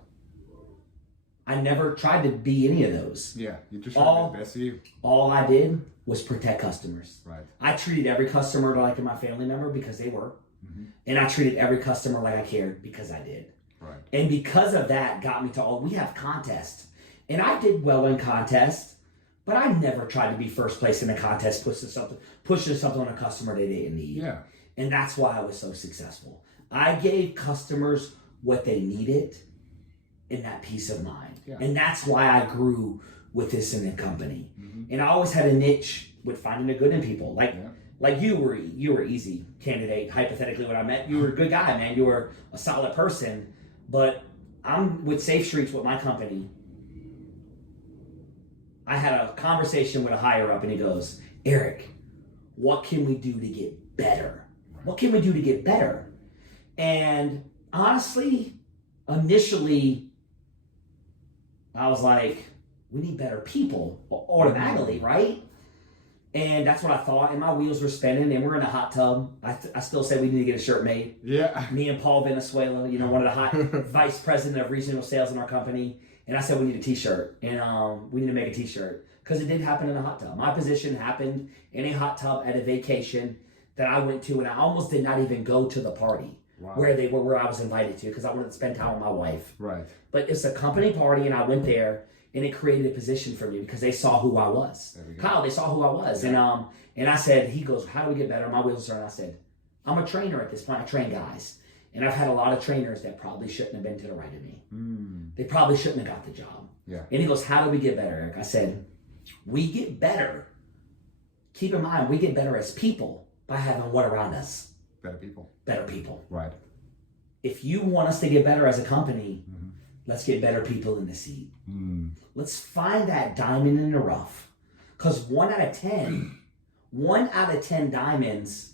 I never tried to be any of those. Yeah, you just tried to be the best of you. All I did was protect customers. Right. I treated every customer like my family member because they were. And I treated every customer like I cared because I did. Right. And because of that got me to, we have contests. And I did well in contests, but I never tried to be first place in a contest, pushing something on a customer they didn't need. Yeah. And that's why I was so successful. I gave customers what they needed in that peace of mind. Yeah. And that's why I grew with this in the company. And I always had a niche with finding the good in people. Like you were easy candidate, hypothetically, when I met. You were a good guy, man. You were a solid person. But I'm with Safe Streets with my company. I had a conversation with a higher up and he goes, Eric, what can we do to get better? What can we do to get better? And honestly, initially, I was like, we need better people automatically, right? And that's what I thought. And my wheels were spinning and we're in a hot tub. I still say we need to get a shirt made. Yeah. Me and Paul Venezuela, one of the vice president of regional sales in our company. And I said, we need a t-shirt and we need to make a t-shirt because it did happen in a hot tub. My position happened in a hot tub at a vacation that I went to, and I almost did not even go to the party where I was invited to because I wanted to spend time with my wife. Right. But it's a company party, and I went there, and it created a position for me because they saw who I was. Kyle, they saw who I was, yeah. And I said, he goes, how do we get better? My wheels are, and I said, I'm a trainer at this point. I train guys. And I've had a lot of trainers that probably shouldn't have been to the right of me. They probably shouldn't have got the job. Yeah. And he goes, how do we get better, Eric? I said, we get better. Keep in mind, we get better as people by having what around us? Better people. Better people. Right. If you want us to get better as a company, let's get better people in the seat. Let's find that diamond in the rough. Because 1 out of 10 diamonds,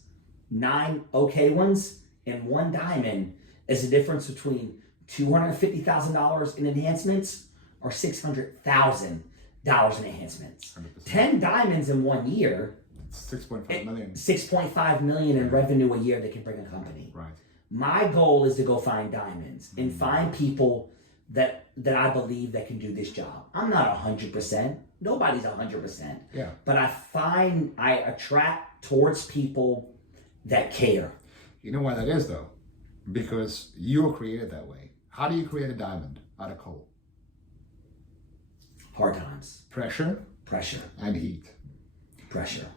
9 okay ones, and 1 diamond is the difference between $250,000 in enhancements or $600,000 in enhancements. 100%. 10 diamonds in 1 year. $6.5 million. $6.5 million in revenue a year that can bring a company. Right. My goal is to go find diamonds and find people that I believe that can do this job. I'm not 100%. Nobody's 100%. Yeah. But I attract towards people that care. You know why that is, though? Because you were created that way. How do you create a diamond out of coal? Hard times. Pressure. And heat. Pressure.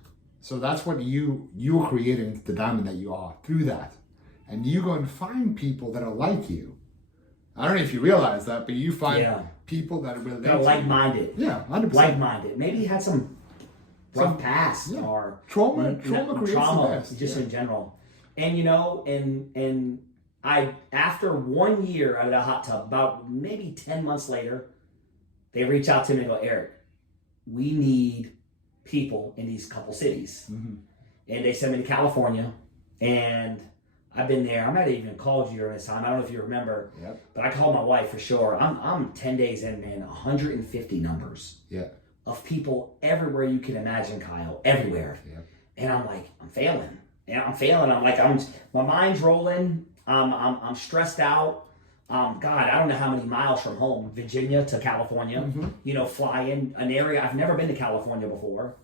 So that's what you're creating the diamond that you are through that. And you go and find people that are like you. I don't know if you realize that, but you find people that are related. They're like-minded. Yeah, 100%. Like-minded. Maybe you had some rough past or trauma creates the best. Just in general. And and I, after 1 year out of the hot tub, about maybe 10 months later, they reach out to me and go, Eric, we need people in these couple cities. And they sent me to California, and I've been there. I might have even called you during this time. I don't know if you remember, but I called my wife for sure. I'm 10 days in, man, 150 numbers of people everywhere you can imagine, Kyle, everywhere. And I'm like, I'm failing. I'm like, my mind's rolling. I'm stressed out. God, I don't know how many miles from home, Virginia to California, flying an area. I've never been to California before.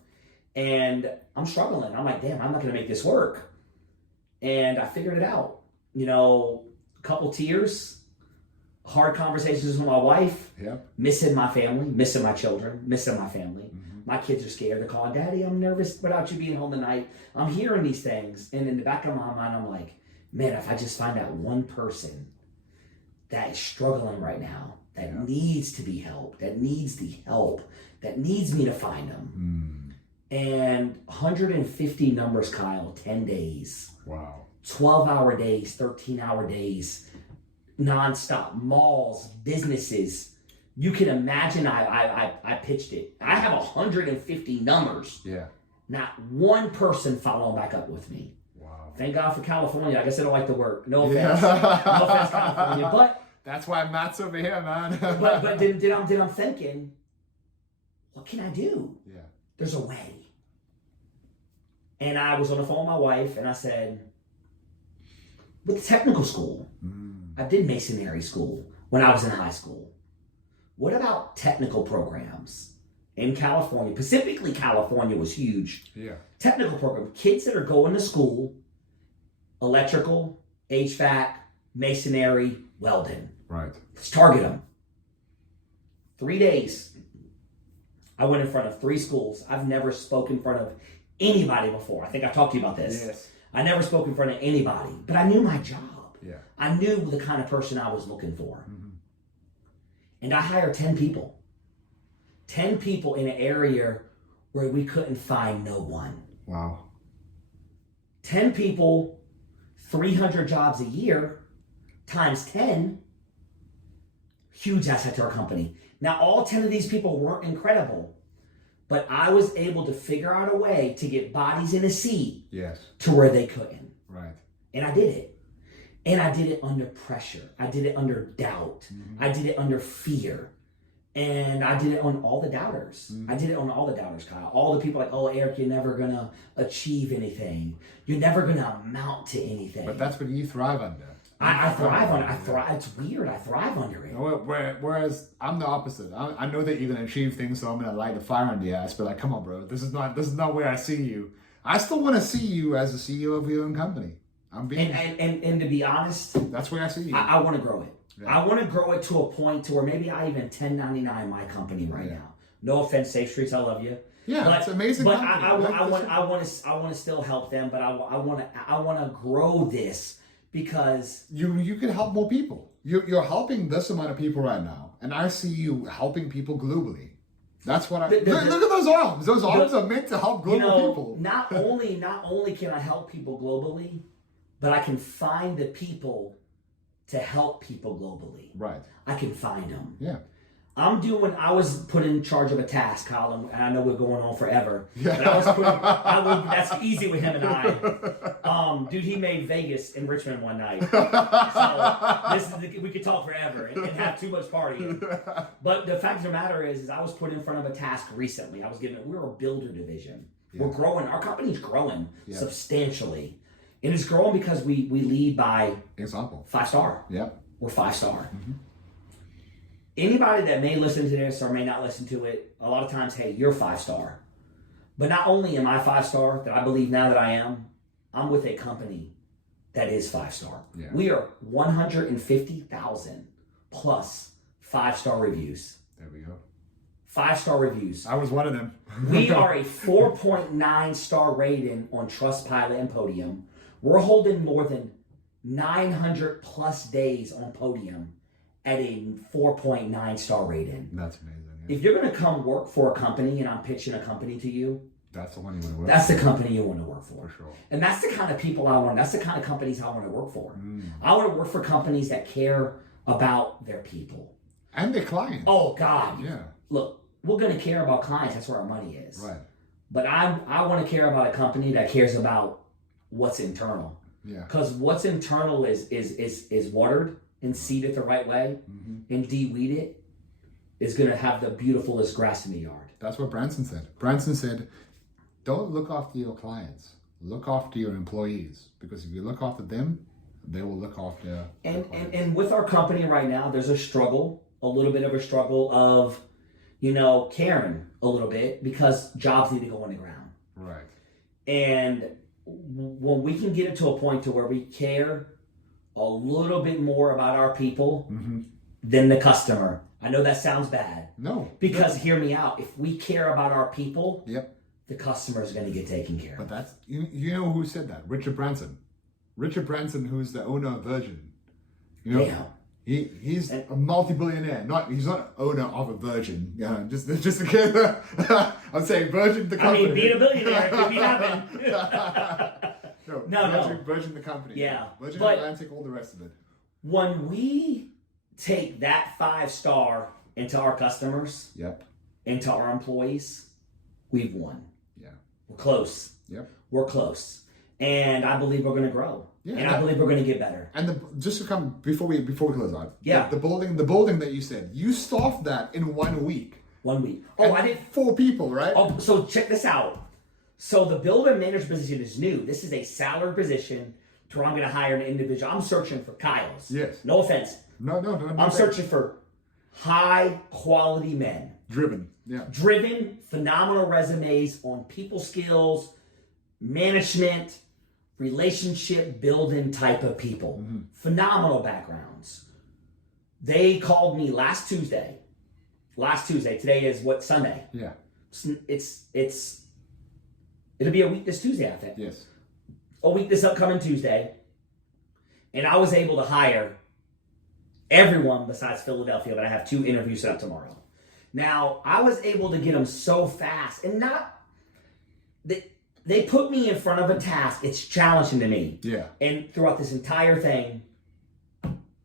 And I'm struggling. I'm like, damn, I'm not going to make this work. And I figured it out. A couple tears, hard conversations with my wife, missing my family, missing my children, missing my family. My kids are scared. They're calling, Daddy, I'm nervous about you being home tonight. I'm hearing these things. And in the back of my mind, I'm like, man, if I just find out one person that is struggling right now, that needs to be helped, that needs the help, that needs me to find them. And 150 numbers, Kyle, 10 days. Wow. 12-hour days, 13-hour days, nonstop, malls, businesses. You can imagine I pitched it. I have 150 numbers. Yeah. Not one person following back up with me. Wow. Thank God for California. I guess I don't like the work. No offense. No offense, California. But that's why Matt's over here, man. but did I'm thinking, what can I do? Yeah. There's a way. And I was on the phone with my wife, and I said, with the technical school, I did masonry school when I was in high school. What about technical programs in California? Specifically, California was huge. Yeah. Technical program, kids that are going to school, electrical, HVAC, masonry, welding. Right. Let's target them. 3 days. I went in front of 3 schools. I've never spoken in front of anybody before. I think I've talked to you about this. Yes. I never spoke in front of anybody, but I knew my job. Yeah. I knew the kind of person I was looking for. Mm-hmm. And I hired 10 people. 10 people in an area where we couldn't find no one. Wow. 10 people, 300 jobs a year, times 10, huge asset to our company. Now, all 10 of these people weren't incredible, but I was able to figure out a way to get bodies in a seat to where they couldn't. Right. And I did it. And I did it under pressure. I did it under doubt. Mm-hmm. I did it under fear. And I did it on all the doubters. Mm-hmm. I did it on all the doubters, Kyle. All the people like, oh, Eric, you're never going to achieve anything. You're never going to amount to anything. But that's what you thrive under. I thrive on it. I thrive. It's weird. I thrive under it. Whereas I'm the opposite. I know that you're going to achieve things, so I'm going to light a fire under your ass. But like, come on, bro. This is not where I see you. I still want to see you as the CEO of your own company. I'm being and to be honest, that's where I see you. I want to grow it. Yeah. I want to grow it to a point to where maybe I even 1099 my company right now. No offense, Safe Streets, I love you. Yeah, but, it's amazing. But I want to still help them. But I want to grow this because you can help more people. You're helping this amount of people right now, and I see you helping people globally. That's what look at those arms. Those arms are meant to help global people. Not only can I help people globally, but I can find the people to help people globally. Right. I can find them. Yeah. I was put in charge of a task, Colin, and I know we're going on forever. Yeah. But that's easy with him and I. Dude, he made Vegas in Richmond one night. So we could talk forever and have too much partying. But the fact of the matter is I was put in front of a task recently. We're a builder division. Yeah. We're growing. Our company's growing substantially. And it's growing because we lead by example. 5-star. Yep. We're 5-star. Mm-hmm. Anybody that may listen to this or may not listen to it, a lot of times, hey, you're 5-star. But not only am I 5-star, that I believe now that I am, I'm with a company that is 5-star. Yeah. We are 150,000 plus 5-star reviews. There we go. 5-star reviews. I was one of them. We are a 4.9 star rating on Trustpilot and Podium. We're holding more than 900 plus days on Podium at a 4.9 star rating. That's amazing. Yeah. If you're going to come work for a company and I'm pitching a company to you, that's the one you want to work That's the company you want to work for. For sure. And that's the kind of people I want. That's the kind of companies I want to work for. I want to work for companies that care about their people. And their clients. Oh, God. Yeah. Look, we're going to care about clients. That's where our money is. Right. But I want to care about a company that cares about what's internal. Yeah. Because what's internal is watered and seeded the right way and de-weeded is going to have the beautifulest grass in the yard. That's what Branson said. Branson said, don't look after your clients. Look after your employees. Because if you look after them, they will look after and with our company right now, there's a little bit of a struggle of, caring a little bit because jobs need to go on the ground. Right. And when we can get it to a point to where we care a little bit more about our people than the customer. I know that sounds bad. No. Because hear me out. If we care about our people, the customer is going to get taken care of. But that's, you know who said that? Richard Branson. Richard Branson, who's the owner of Virgin. He's a multi-billionaire. He's not owner of a Virgin. Just to get I'm saying Virgin the company. I mean, being a billionaire could be happening. No. Virgin the company. Yeah. Virgin Atlantic, all the rest of it. When we take that 5-star into our customers, into our employees, we've won. Yeah. We're close. Yep. We're close. And I believe we're going to grow. Yeah, and I believe we're going to get better. And just to come before we close out. Yeah. The building that you said, you staffed that in 1 week. 1 week. Oh, I did 4 people, right? Oh, so check this out. So the builder manager position is new. This is a salaried position to where I'm going to hire an individual. I'm searching for Kyles. Yes. No offense. No. I'm searching for high quality men. Driven. Yeah. Driven, phenomenal resumes on people skills, management, relationship building type of people. Mm-hmm. Phenomenal backgrounds. They called me last Tuesday. Today is what, Sunday? Yeah. It'll be a week this Tuesday, I think. Yes. A week this upcoming Tuesday. And I was able to hire everyone besides Philadelphia, but I have 2 interviews set up tomorrow. Now, I was able to get them so fast, and they put me in front of a task. It's challenging to me. Yeah. And throughout this entire thing,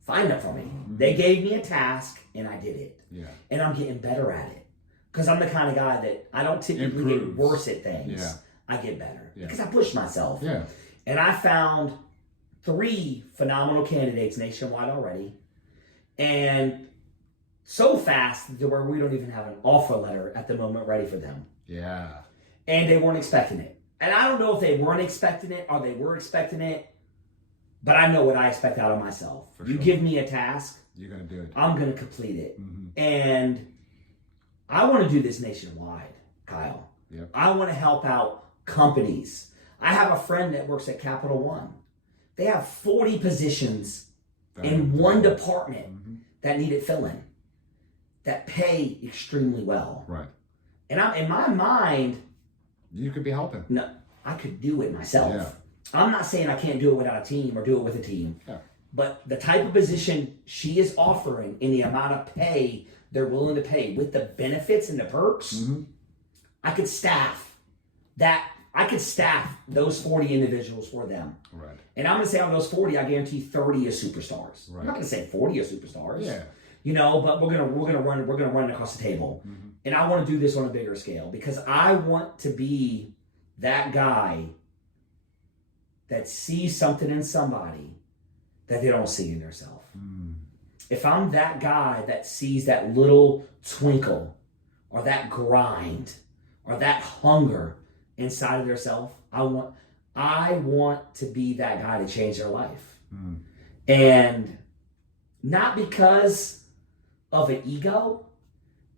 find it for me. Mm-hmm. They gave me a task, and I did it. Yeah. And I'm getting better at it. Because I'm the kind of guy that I don't typically get worse at things. Yeah. I get better. Yeah. Because I push myself. Yeah. And I found 3 phenomenal candidates nationwide already. And so fast to where we don't even have an offer letter at the moment ready for them. Yeah. And they weren't expecting it. And I don't know if they weren't expecting it or they were expecting it, but I know what I expect out of myself. For sure. You give me a task, you're going to do it. I'm going to complete it. Mm-hmm. And I want to do this nationwide, Kyle. Yep. I want to help out companies. I have a friend that works at Capital One. They have 40 positions in one department that need it filling, that pay extremely well. Right. And in my mind, you could be helping. No, I could do it myself. Yeah. I'm not saying I can't do it without a team or do it with a team. Yeah. But the type of position she is offering and the amount of pay they're willing to pay with the benefits and the perks, I could staff that. I could staff those 40 individuals for them. Right. And I'm going to say out of those 40, I guarantee 30 are superstars. Right. I'm not going to say 40 are superstars. Yeah. You know, but we're gonna run across the table. Mm-hmm. And I want to do this on a bigger scale because I want to be that guy that sees something in somebody that they don't see in themselves. Mm. If I'm that guy that sees that little twinkle or that grind or that hunger inside of themselves, I want to be that guy to change their life. Mm. And not because of an ego,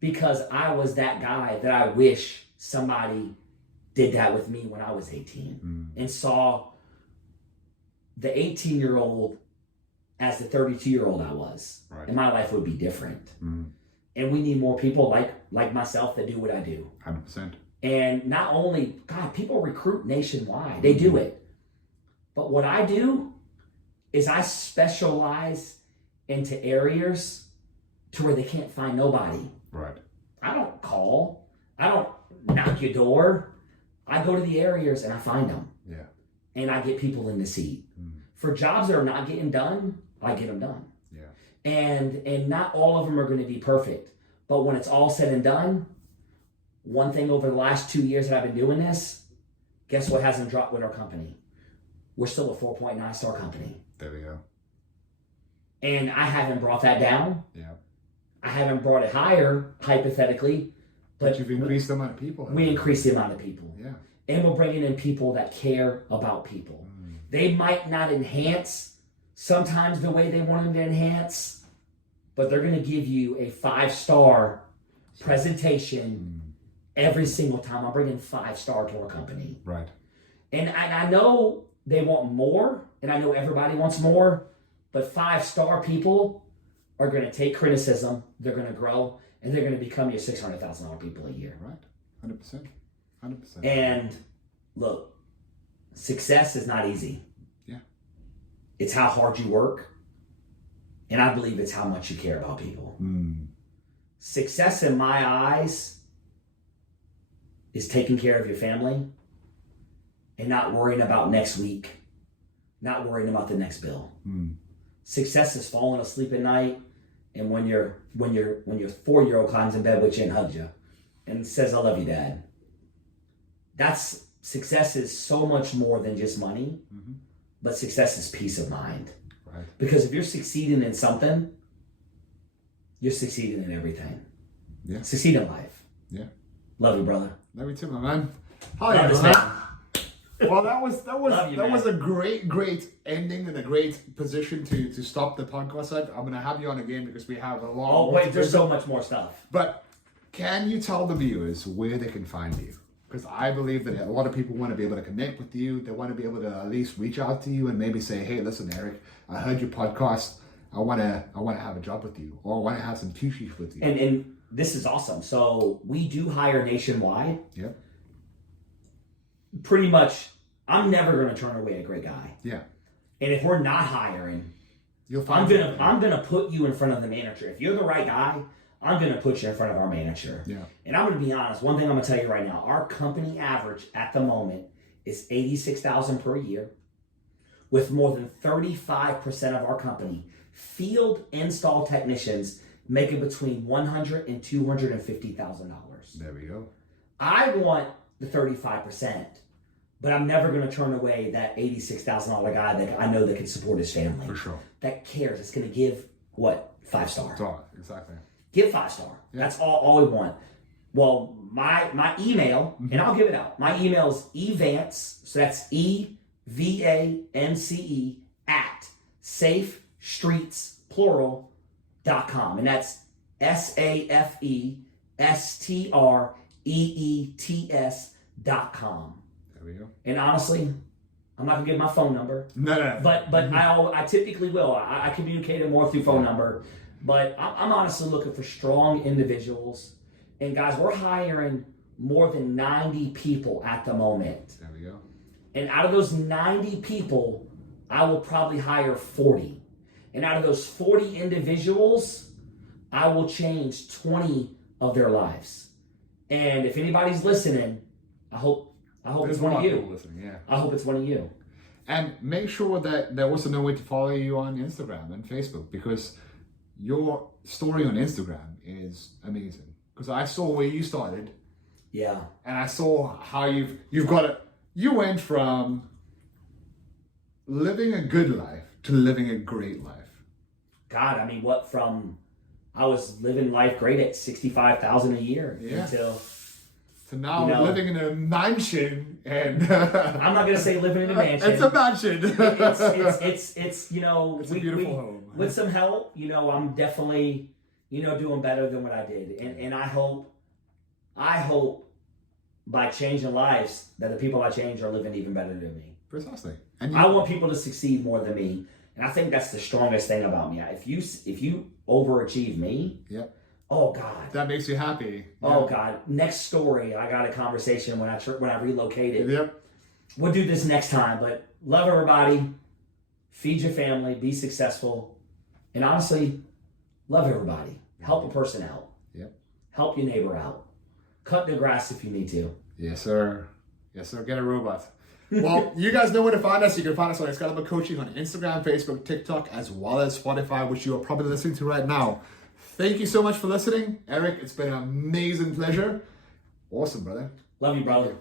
because I was that guy that I wish somebody did that with me when I was 18 and saw the 18-year-old as the 32-year-old I was. Right. And my life would be different. Mm. And we need more people like myself that do what I do. 100%. And not only, God, people recruit nationwide. They do it. But what I do is I specialize into areas to where they can't find nobody. Right. I don't call. I don't knock your door. I go to the areas and I find them. Yeah. And I get people in the seat. Mm. For jobs that are not getting done, I get them done. Yeah. And not all of them are going to be perfect. But when it's all said and done, one thing over the last 2 years that I've been doing this, guess what hasn't dropped with our company? We're still a 4.9 star company. There we go. And I haven't brought that down. Yeah. I haven't brought it higher, hypothetically. But you've increased the amount of people. We increased the amount of people. Yeah. And we're bringing in people that care about people. Mm. They might not enhance sometimes the way they want them to enhance, but they're going to give you a 5-star presentation every single time. I'm bringing 5-star to our company. Right. And I know they want more, and I know everybody wants more, but 5-star people are going to take criticism, they're going to grow, and they're going to become your $600,000 people a year. Right. 100%. 100%. And look, success is not easy. Yeah. It's how hard you work, and I believe it's how much you care about people. Mm. Success in my eyes is taking care of your family and not worrying about next week, not worrying about the next bill. Mm. Success is falling asleep at night, and when your 4-year-old climbs in bed with you and hugs you and says, "I love you, Dad." That's success is so much more than just money, but success is peace of mind. Right. Because if you're succeeding in something, you're succeeding in everything. Yeah. Succeed in life. Yeah. Love you, brother. Love you too, my man. Hi, Well, that was man. a great ending and a great position to stop the podcast at. I'm gonna have you on again because we have a long. Oh wait, there's so much more stuff. But can you tell the viewers where they can find you? Because I believe that a lot of people want to be able to connect with you. They want to be able to at least reach out to you and maybe say, "Hey, listen, Eric, I heard your podcast. I wanna have a job with you, or I want to have some Q-sheets with you." And this is awesome. So we do hire nationwide. Yep. Pretty much, I'm never going to turn away a great guy. Yeah. And if we're not hiring, you'll find. I'm gonna put you in front of the manager. If you're the right guy, I'm gonna put you in front of our manager. Yeah. And I'm gonna be honest. One thing I'm gonna tell you right now: our company average at the moment is $86,000 per year, with more than 35% of our company field install technicians making between $100,000 and $250,000. There we go. I want the 35%, but I'm never going to turn away that $86,000 guy that I know that can support his family. For sure. That cares. It's going to give what? 5-star. Exactly. Give 5-star. Yeah. That's all we want. Well, my email, and I'll give it out. My email is evance, so that's EVANCE at safestreets.com, and that's SAFESTREETS.com. There we go. And honestly, I'm not gonna give my phone number. No. But I typically will. I communicate it more through phone number. But I'm honestly looking for strong individuals. And guys, we're hiring more than 90 people at the moment. There we go. And out of those 90 people, I will probably hire 40. And out of those 40 individuals, I will change 20 of their lives. And if anybody's listening, I hope it's one of you. Yeah. I hope it's one of you. And make sure that there also know where to follow you on Instagram and Facebook, because your story on Instagram is amazing. Because I saw where you started. Yeah. And I saw how you've got it. You went from living a good life to living a great life. God, I mean, I was living life great at $65,000 a year until. So now living in a mansion, and I'm not gonna say living in a mansion. It's a mansion. it's it's a beautiful home. With some help, I'm definitely doing better than what I did, and I hope by changing lives that the people I change are living even better than me. Precisely. And I want people to succeed more than me, and I think that's the strongest thing about me. If you overachieve me, yep. Oh God, that makes you happy. Oh God, next story. I got a conversation when I relocated. Yep. We'll do this next time, but love everybody, feed your family, be successful, and honestly, love everybody. Help a person out. Yep. Help your neighbor out. Cut the grass if you need to. Yes, sir. Yes, sir. Get a robot. Well, you guys know where to find us. You can find us on Excalibur Coaching on Instagram, Facebook, TikTok, as well as Spotify, which you are probably listening to right now. Thank you so much for listening. Eric, it's been an amazing pleasure. Awesome, brother. Love you, brother.